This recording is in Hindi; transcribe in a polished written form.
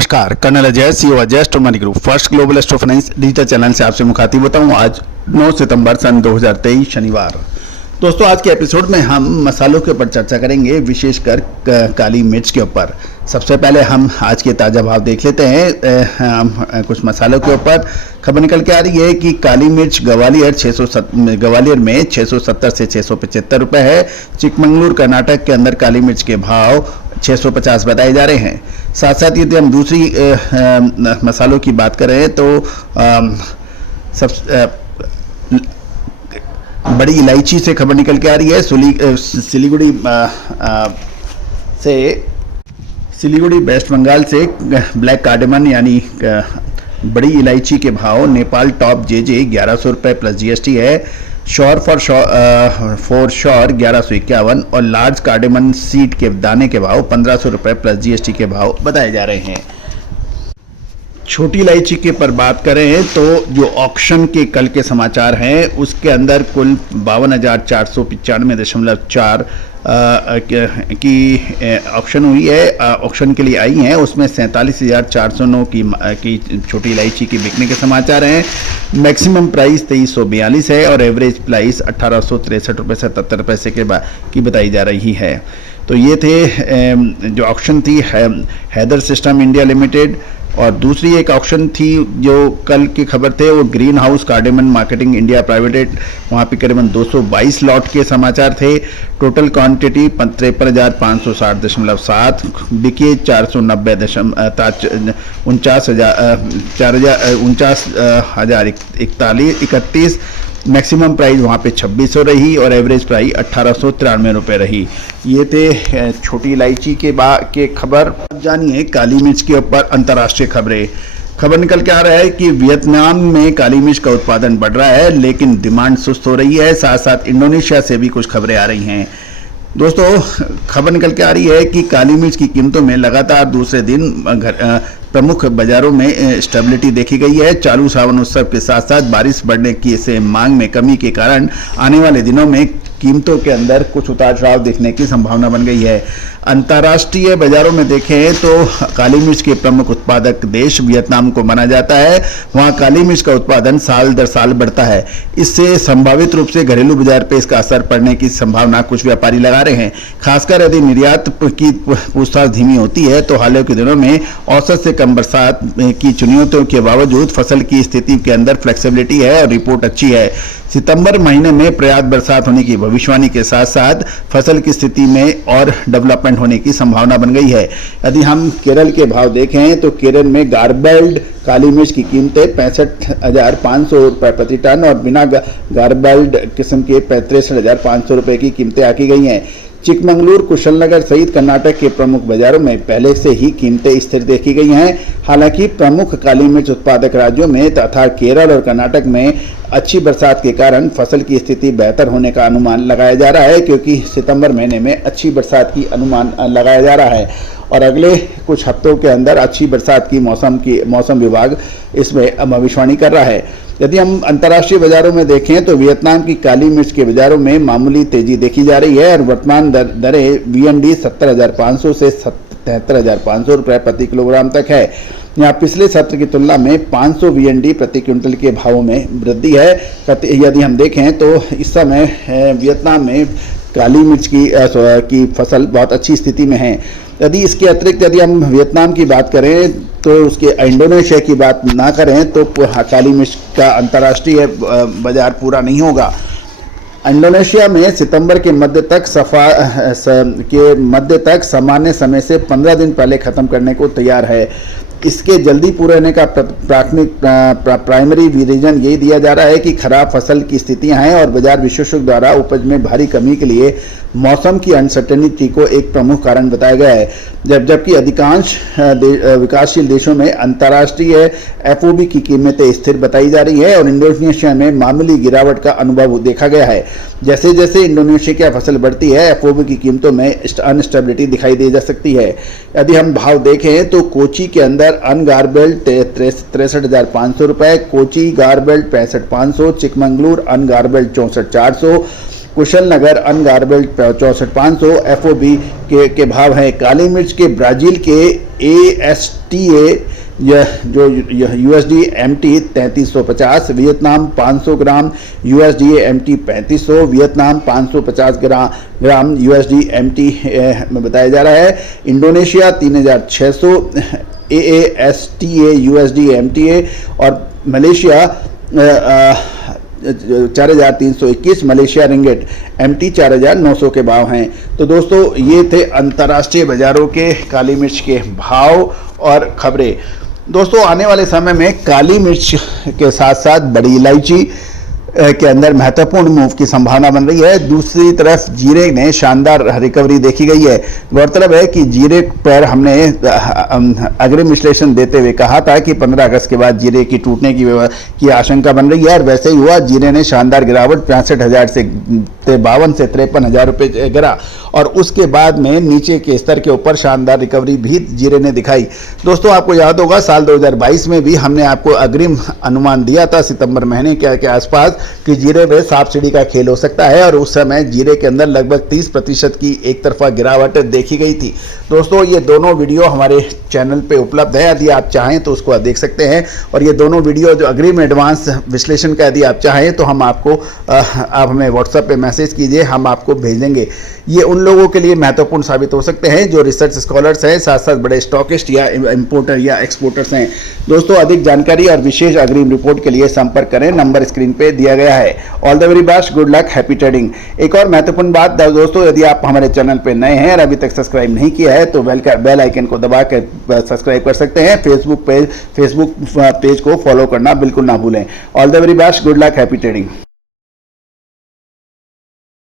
नमस्कार, colonel Ajay CO Ajay store money group first global store finance digital channel से आपसे मुखातिब होता हूँ। आज 9 सितंबर सन 2023 शनिवार। दोस्तों, आज के एपिसोड में हम मसालों के ऊपर चर्चा करेंगे, विशेषकर काली मिर्च के ऊपर। सबसे पहले हम आज के ताज़ा भाव देख लेते हैं। कुछ मसालों के ऊपर खबर निकल के आ रही है कि काली मिर्च ग्वालियर में 670 से 675 रुपये है। चिकमंगलूर कर्नाटक के अंदर काली मिर्च के भाव 650 बताए जा रहे हैं। साथ साथ यदि हम दूसरी मसालों की बात करें तो बड़ी इलायची से खबर निकल के आ रही है। सिलीगुड़ी वेस्ट बंगाल से ब्लैक कार्डेमन यानी बड़ी इलायची के भाव नेपाल टॉप JJ 1100 रुपये प्लस GST है। श्योर फॉर श्योर 1151 और लार्ज कार्डेमन सीड के दाने के भाव 1500 रुपये प्लस GST के भाव बताए जा रहे हैं। छोटी इलायची के पर बात करें तो जो ऑक्शन के कल के समाचार हैं उसके अंदर कुल 52,495.4 की ऑक्शन हुई है, ऑक्शन के लिए आई हैं। उसमें 47,409 की छोटी इलायची की बिकने के समाचार हैं। मैक्सिमम प्राइस 2342 है और एवरेज प्राइस 1863 रुपये 77 पैसे की बताई जा रही है। तो ये थे जो ऑक्शन थी हैदर सिस्टम इंडिया लिमिटेड, और दूसरी एक ऑक्शन थी जो कल की खबर थे वो green house cardamom marketing India प्राइवेटेड, वहाँ पे करीबन 222 लॉट के समाचार थे। टोटल क्वांटिटी 53,560.7 बिके 490,49,031। मैक्सिमम प्राइस वहाँ पे 2600 रही और एवरेज प्राइस 1893 रुपये रही। ये थे छोटी इलायची के खबर। जानिए काली मिर्च के ऊपर अंतर्राष्ट्रीय खबरें। खबर निकल के आ रहा है कि वियतनाम में काली मिर्च का उत्पादन बढ़ रहा है लेकिन डिमांड सुस्त हो रही है। साथ साथ इंडोनेशिया से भी कुछ खबरें आ रही हैं। दोस्तों, खबर निकल के आ रही है कि काली मिर्च की कीमतों में लगातार दूसरे दिन प्रमुख बाजारों में स्टेबिलिटी देखी गई है। चालू सावन उत्सव के साथ साथ बारिश बढ़ने की से मांग में कमी के कारण आने वाले दिनों में कीमतों के अंदर कुछ उतार चढ़ाव दिखने की संभावना बन गई है। अंतर्राष्ट्रीय बाजारों में देखें तो काली मिर्च के प्रमुख उत्पादक देश वियतनाम को माना जाता है। वहां काली मिर्च का उत्पादन साल दर साल बढ़ता है। इससे संभावित रूप से घरेलू बाजार पर इसका असर पड़ने की संभावना कुछ व्यापारी लगा रहे हैं। खासकर यदि निर्यात की पूछताछ धीमी होती है तो हाल के दिनों में औसत से कम बरसात की चुनौतियों के बावजूद फसल की स्थिति के अंदर फ्लेक्सिबिलिटी है और रिपोर्ट अच्छी है। सितंबर महीने में पर्याप्त बरसात होने की भविष्यवाणी के साथ साथ फसल की स्थिति में और डेवलपमेंट होने की संभावना बन गई है। यदि हम केरल के भाव देखें तो केरल में गार्बेल्ड काली मिर्च की कीमतें 65,500 रुपये प्रति टन और बिना गार्बेल्ड किस्म के 63,500 रुपये की कीमतें आकी गई हैं। चिकमंगलूर, कुशलनगर सहित कर्नाटक के प्रमुख बाजारों में पहले से ही कीमतें स्थिर देखी गई हैं। हालांकि प्रमुख काली मिर्च उत्पादक राज्यों में तथा केरल और कर्नाटक में अच्छी बरसात के कारण फसल की स्थिति बेहतर होने का अनुमान लगाया जा रहा है, क्योंकि सितंबर महीने में अच्छी बरसात की अनुमान लगाया जा रहा है और अगले कुछ हफ्तों के अंदर अच्छी बरसात की मौसम विभाग इसमें भविष्यवाणी कर रहा है। यदि हम अंतर्राष्ट्रीय बाजारों में देखें तो वियतनाम की काली मिर्च के बाजारों में मामूली तेजी देखी जा रही है और वर्तमान दरें VND 70,500 से 73,500 रुपये प्रति किलोग्राम तक है। यहाँ पिछले सत्र की तुलना में 500 VND प्रति क्विंटल के भावों में वृद्धि है। यदि हम देखें तो इस समय वियतनाम में काली मिर्च की फसल बहुत अच्छी स्थिति में है। यदि इसके अतिरिक्त यदि हम वियतनाम की बात करें तो उसके इंडोनेशिया की बात ना करें तो काली मिर्च का अंतर्राष्ट्रीय बाजार पूरा नहीं होगा। इंडोनेशिया में सितंबर के मध्य तक सामान्य समय से 15 दिन पहले ख़त्म करने को तैयार है। इसके जल्दी पूरे होने का प्राइमरी रीजन यही दिया जा रहा है कि खराब फसल की स्थितियां हैं और बाजार विशेषज्ञों द्वारा उपज में भारी कमी के लिए मौसम की अनसर्टेनिटी को एक प्रमुख कारण बताया गया है। जबकि अधिकांश विकासशील देशों में अंतर्राष्ट्रीय FOB की कीमतें स्थिर बताई जा रही है और इंडोनेशिया में मामूली गिरावट का अनुभव देखा गया है। जैसे जैसे इंडोनेशिया की फसल बढ़ती है FOB की कीमतों में अनस्टेबिलिटी दिखाई दे जा सकती है। यदि हम भाव देखें तो कोची के अंदर अनगार्बेल्ड 63,500 रुपये, कोची गार्बेल्ड 65,500, चिकमंगलूर अनगार्बेल्ड 64,400, कुशल नगर अनगार्बल्ड 64,500 FOB के भाव हैं। काली मिर्च के ब्राज़ील के ASTA यह जो USD MT 3350, वियतनाम 500 ग्राम USD MT 3500, वियतनाम 550 ग्राम USD MT में बताया जा रहा है। इंडोनेशिया 3600 AASTA USD MTA और मलेशिया 4,321 मलेशिया रिंगिट MT 4,900 के भाव हैं। तो दोस्तों ये थे अंतर्राष्ट्रीय बाज़ारों के काली मिर्च के भाव और खबरें। दोस्तों आने वाले समय में काली मिर्च के साथ साथ बड़ी इलायची के अंदर महत्वपूर्ण मूव की संभावना बन रही है। दूसरी तरफ जीरे ने शानदार रिकवरी देखी गई है। गौरतलब है कि जीरे पर हमने अग्रिम विश्लेषण देते हुए कहा था कि 15 अगस्त के बाद जीरे की टूटने की आशंका बन रही है और वैसे ही हुआ। जीरे ने शानदार गिरावट 65,000 से 52 से 53,000 रुपये गिरा और उसके बाद में नीचे के स्तर के ऊपर शानदार रिकवरी भी जीरे ने दिखाई। दोस्तों आपको याद होगा साल 2022 में भी हमने आपको अग्रिम अनुमान दिया था सितंबर महीने के आसपास कि जीरे में सांप सीढ़ी का खेल हो सकता है और उस समय जीरे के अंदर लगभग 30% की एक तरफा गिरावट देखी गई थी। दोस्तों ये दोनों वीडियो हमारे चैनल पे उपलब्ध है, यदि आप चाहें तो उसको देख सकते हैं। और ये दोनों वीडियो जो अग्रिम एडवांस विश्लेषण का यदि आप चाहें तो हम आपको आप हमें व्हाट्सएप पे मैसेज कीजिए, हम आपको भेज देंगे। ये उन लोगों के लिए महत्वपूर्ण साबित हो सकते हैं जो रिसर्च स्कॉलर्स हैं, साथ साथ बड़े स्टॉकिस्ट या इंपोर्टर या एक्सपोर्टर्स हैं। दोस्तों अधिक जानकारी और विशेष अग्रिम रिपोर्ट के लिए संपर्क करें, नंबर स्क्रीन पे दिया गया है। All the very best, good luck, happy trading. एक और महत्वपूर्ण बात दोस्तों, यदि आप हमारे चैनल पे नए हैं और अभी तक सब्सक्राइब नहीं किया है तो बेल आइकन को दबा कर सब्सक्राइब कर सकते हैं। फेसबुक पेज को फॉलो करना बिल्कुल ना भूलें। All the very best, good luck, happy trading.